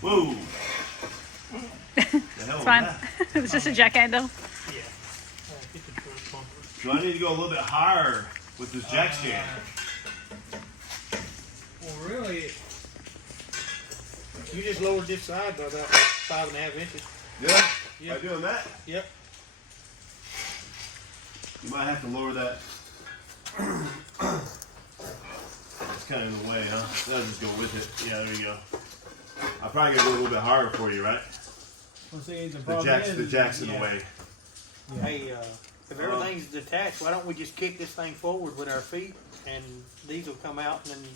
Whoa. It's fine. It's just a jack handle. Yeah. Get the front bumper. Do I need to go a little bit higher with this jack stand? Well, really, you just lowered this side by about 5.5 inches. Yeah? Yeah. By doing that? Yep. You might have to lower that. It's kind of in the way, huh? That'll just go with it. Yeah, there you go. I probably gotta go a little bit higher for you, right? Well, see, The jack's in the way. Yeah. Hey, if everything's detached, why don't we just kick this thing forward with our feet, and these will come out, and then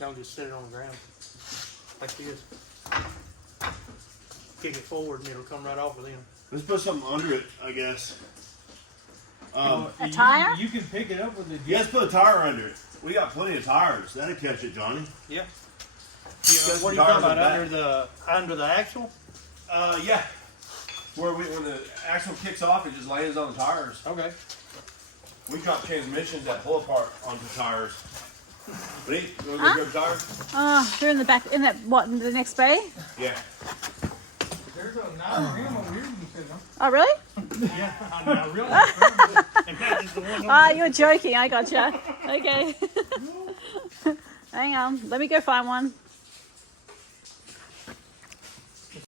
y'all just set it on the ground like this. Kick it forward, and it'll come right off of them. Let's put something under it, I guess. A tire? You can pick it up with the Yeah, let's put a tire under it. We got plenty of tires. That'll catch it, Johnny. Yeah. Got What are you some talking tires about? in the Under the axle? Yeah. When the axle kicks off, it just lands on the tires. Okay. We got transmissions that pull apart onto tires. Ready? You want to Huh? go grab tires? Oh, they're in the back. In that what? In the next bay? Yeah. There's a nice rim over here you can sit on. Oh, really? Yeah, I realize. And that is the one Ah, you're joking. I gotcha. Okay. Hang on. Let me go find one.